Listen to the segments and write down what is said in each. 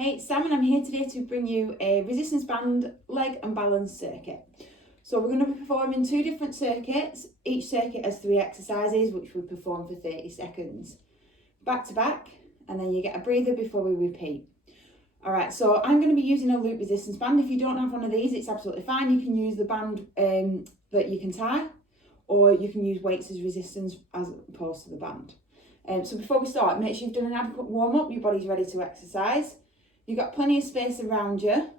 Hey, it's Sam and I'm here today to bring you a resistance band leg and balance circuit. So we're going to be performing 2 different circuits. Each circuit has 3 exercises which we perform for 30 seconds. Back to back, and then you get a breather before we repeat. Alright, so I'm going to be using a loop resistance band. If you don't have one of these, it's absolutely fine. You can use the band that you can tie, or you can use weights as resistance as opposed to the band. So before we start, make sure you've done an adequate warm-up, your body's ready to exercise. You've got plenty of space around you.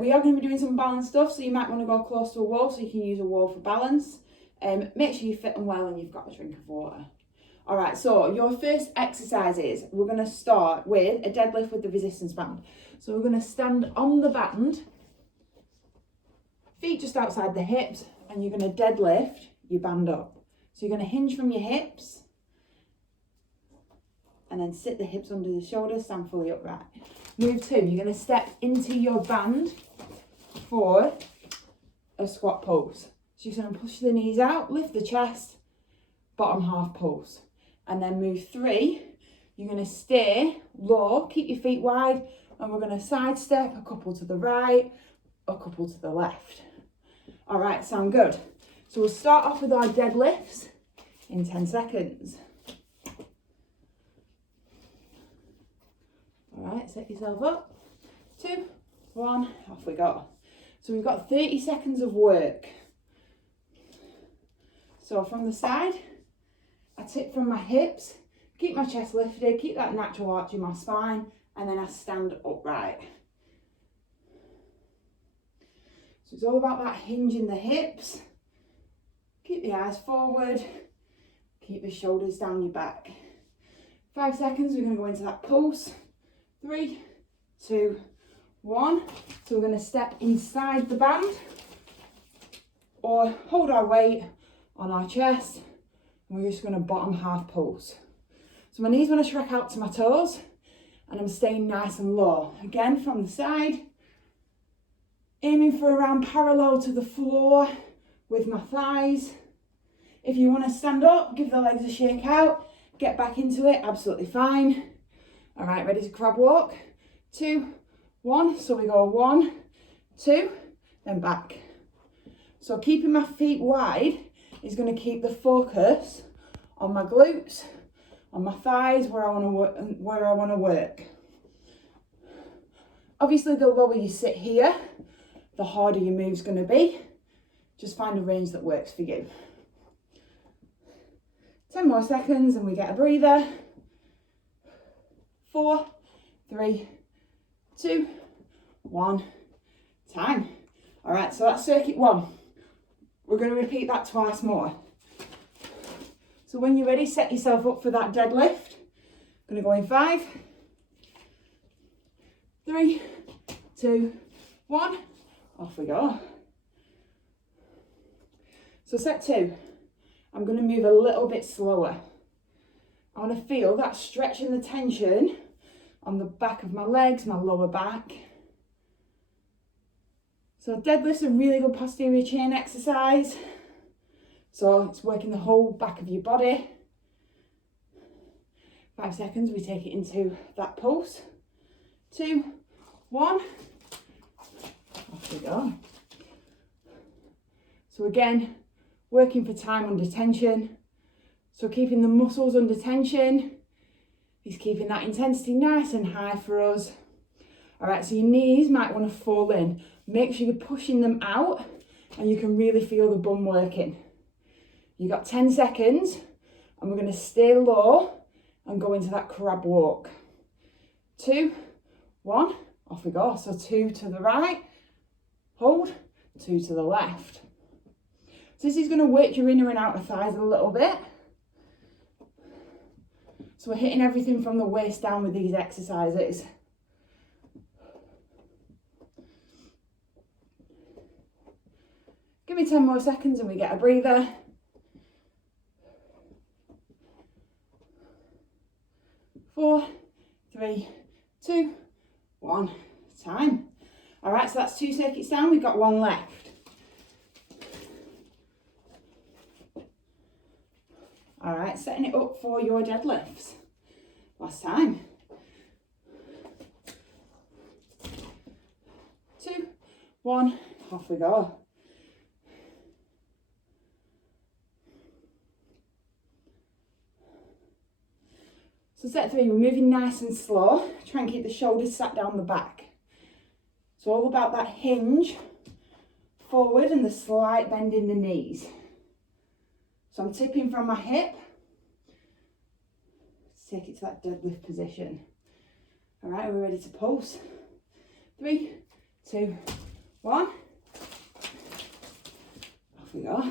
We are going to be doing some balance stuff, so you might want to go close to a wall so you can use a wall for balance. Make sure you're fit and well and you've got a drink of water. Alright, so your first exercise is, we're going to start with a deadlift with the resistance band. So we're going to stand on the band, feet just outside the hips, and you're going to deadlift your band up. So you're going to hinge from your hips, and then sit the hips under the shoulders, stand fully upright. Move 2, you're going to step into your band for a squat pose. So you're going to push the knees out, lift the chest, bottom half pose. And then move 3, you're going to stay low, keep your feet wide, and we're going to sidestep a couple to the right, a couple to the left. All right, sound good? So we'll start off with our deadlifts in 10 seconds. All right, set yourself up. 2, 1, off we go. So we've got 30 seconds of work. So from the side, I tip from my hips, keep my chest lifted, keep that natural arch in my spine, and then I stand upright. So it's all about that hinge in the hips. Keep the eyes forward, keep the shoulders down your back. 5 seconds, we're going to go into that pulse. 3, 2, 1. So we're going to step inside the band or hold our weight on our chest, and we're just going to bottom half pulse. So my knees want to shrek out to my toes, and I'm staying nice and low. Again, from the side, aiming for around parallel to the floor with my thighs. If you want to stand up, give the legs a shake out, get back into it, absolutely fine. All right, ready to crab walk? 2, 1. So we go 1, 2, then back. So keeping my feet wide is going to keep the focus on my glutes, on my thighs, where I want to work. Obviously, the lower you sit here, the harder your move's going to be. Just find a range that works for you. 10 more seconds and we get a breather. 4, 3, 2, 1, time. All right, so that's circuit 1. We're going to repeat that twice more. So when you're ready, set yourself up for that deadlift. I'm going to go in 5, 3, 2, 1, off we go. So set 2, I'm going to move a little bit slower. I want to feel that stretch and the tension on the back of my legs, my lower back. So deadlift's a really good posterior chain exercise. So it's working the whole back of your body. 5 seconds, we take it into that pulse. 2, 1, off we go. So again, working for time under tension. So keeping the muscles under tension is keeping that intensity nice and high for us. All right, so your knees might want to fall in. Make sure you're pushing them out and you can really feel the bum working. You've got 10 seconds and we're going to stay low and go into that crab walk. 2, 1, off we go. So 2 to the right, hold, 2 to the left. So this is going to work your inner and outer thighs a little bit. So we're hitting everything from the waist down with these exercises. Give me 10 more seconds and we get a breather. 4, 3, 2, 1, time. All right, so that's 2 circuits down, we've got 1 left. All right, setting it up for your deadlifts. Last time. 1, off we go. So set 3, we're moving nice and slow. Try and keep the shoulders sat down the back. It's all about that hinge forward and the slight bend in the knees. So I'm tipping from my hip. Let's take it to that deadlift position. All right, we're ready to pulse. 3, 2, 1. Off we go.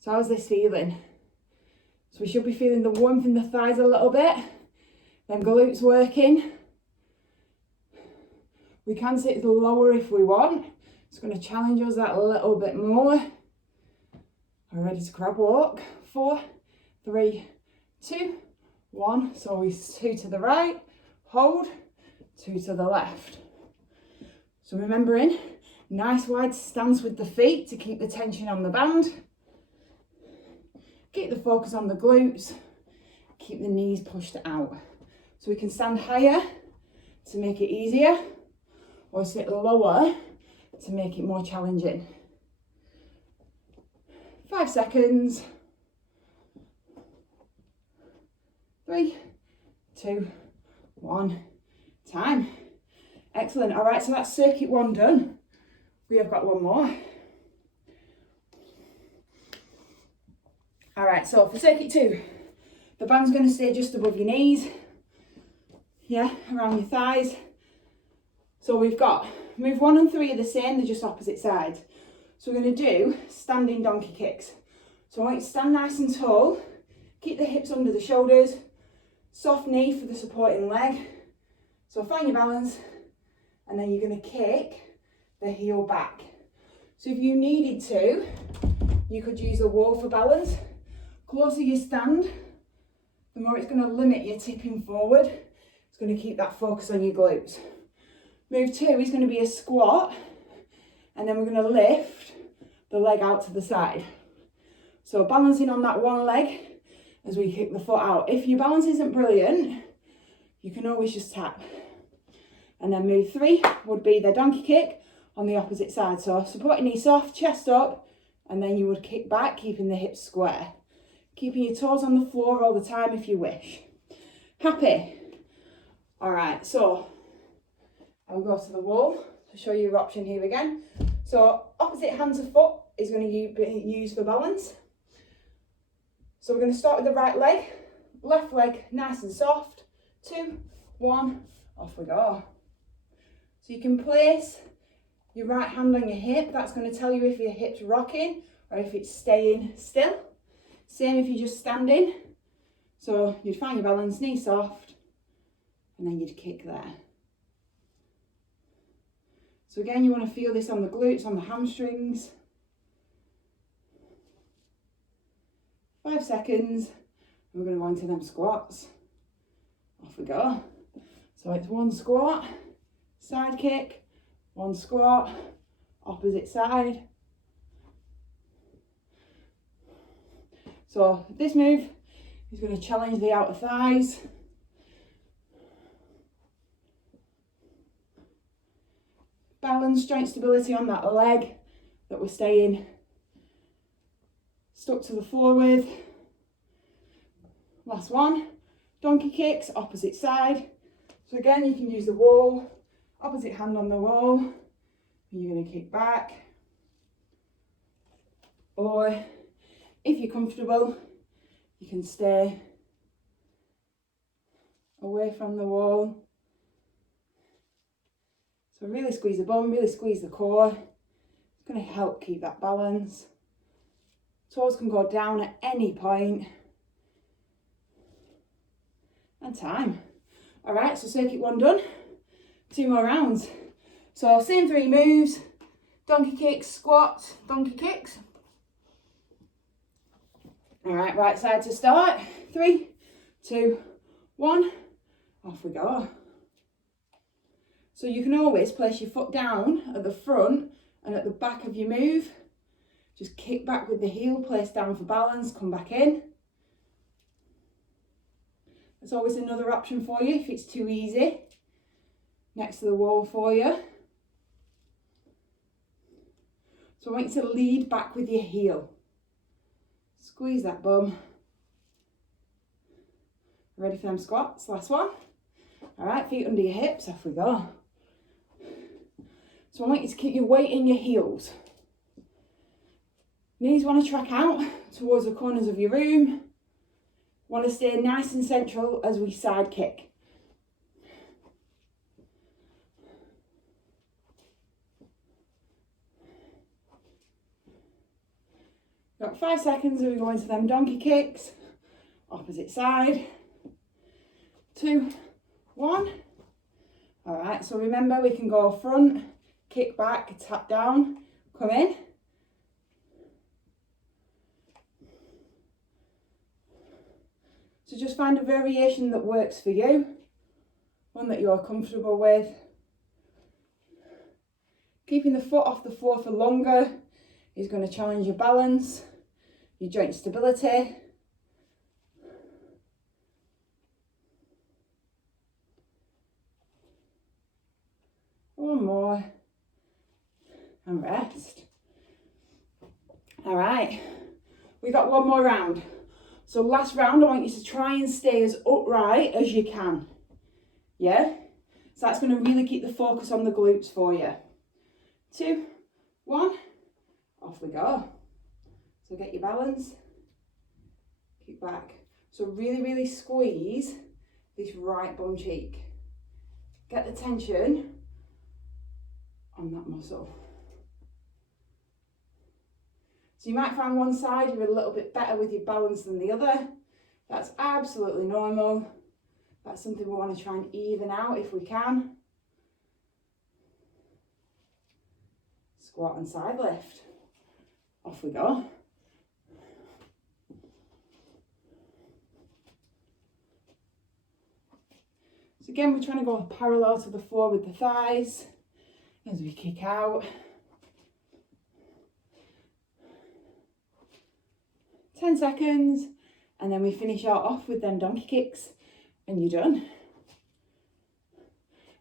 So how's this feeling? So we should be feeling the warmth in the thighs a little bit. Then glutes working. We can sit lower if we want. It's going to challenge us that a little bit more. We're ready to crab walk. 4, 3, 2, 1. So we 2 to the right, hold, 2 to the left. So remembering, nice wide stance with the feet to keep the tension on the band. Keep the focus on the glutes. Keep the knees pushed out. So we can stand higher to make it easier, or sit lower to make it more challenging. 5 seconds. 3, 2, 1, time. Excellent. All right, so that's circuit 1 done. We have got 1 more. All right, so for circuit 2, the band's going to stay just above your knees. Yeah, around your thighs. So we've got, move 1 and 3 are the same, they're just opposite sides. So we're going to do standing donkey kicks. So I want you to stand nice and tall, keep the hips under the shoulders, soft knee for the supporting leg. So find your balance, and then you're going to kick the heel back. So if you needed to, you could use the wall for balance. Closer you stand, the more it's going to limit your tipping forward. It's going to keep that focus on your glutes. Move 2 is going to be a squat, and then we're going to lift the leg out to the side. So balancing on that one leg as we kick the foot out. If your balance isn't brilliant, you can always just tap. And then move 3 would be the donkey kick on the opposite side. So supporting knee soft, chest up, and then you would kick back, keeping the hips square. Keeping your toes on the floor all the time if you wish. Happy? All right, so I'll go to the wall to show you your option here again. So opposite hand to foot is going to be used for balance. So we're going to start with the right leg. Left leg nice and soft. 2, 1, off we go. So you can place your right hand on your hip. That's going to tell you if your hip's rocking or if it's staying still. Same if you're just standing. So you'd find your balance, knee soft, and then you'd kick there. So again, you want to feel this on the glutes, on the hamstrings. 5 seconds, and we're going to go into them squats. Off we go. So it's 1 squat, side kick, 1 squat, opposite side. So this move is going to challenge the outer thighs. Balance, joint stability on that leg that we're staying stuck to the floor with. Last one, donkey kicks, opposite side. So again, you can use the wall, opposite hand on the wall, and you're going to kick back. Or if you're comfortable, you can stay away from the wall. So really squeeze the bum, really squeeze the core. It's going to help keep that balance. Toes can go down at any point. And time. All right, so circuit 1 done. 2 more rounds. So same 3 moves. Donkey kicks, squats, donkey kicks. All right, right side to start. 3, 2, 1. Off we go. So you can always place your foot down at the front and at the back of your move. Just kick back with the heel, place down for balance, come back in. There's always another option for you if it's too easy. next to the wall for you. So I want you to lead back with your heel. Squeeze that bum. Ready for them squats? Last one. All right, feet under your hips, off we go. So I want you to keep your weight in your heels. Knees want to track out towards the corners of your room. Want to stay nice and central as we side kick. Got 5 seconds as we go into them donkey kicks. Opposite side. 2, 1. All right, so remember we can go front, kick back, tap down, come in. So just find a variation that works for you, one that you're comfortable with. Keeping the foot off the floor for longer is going to challenge your balance, your joint stability. One more, and rest. All right, we got one more round. So last round, I want you to try and stay as upright as you can. Yeah? So that's going to really keep the focus on the glutes for you. 2, 1, off we go. So get your balance, kick back. So really, really squeeze this right bum cheek. Get the tension on that muscle. So you might find one side you're a little bit better with your balance than the other. That's absolutely normal. That's something we want to try and even out if we can. Squat and side lift. Off we go. So again, we're trying to go parallel to the floor with the thighs as we kick out. 10 seconds, and then we finish out off with them donkey kicks, and you're done.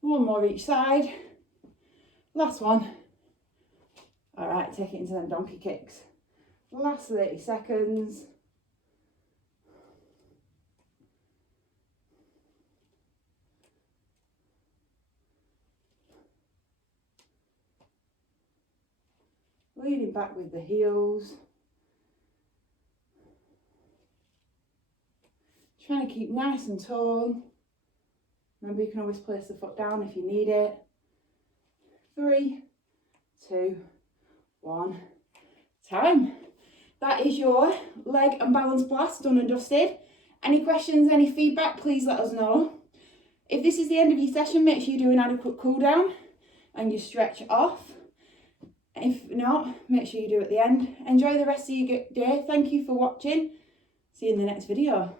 One more each side. Last one. All right, take it into them donkey kicks. Last 30 seconds. Leading back with the heels. Trying to keep nice and tall. Remember, you can always place the foot down if you need it. 3, 2, 1. Time. That is your leg and balance blast done and dusted. Any questions, any feedback, please let us know. If this is the end of your session, make sure you do an adequate cool down and you stretch off. If not, make sure you do at the end. Enjoy the rest of your day. Thank you for watching. See you in the next video.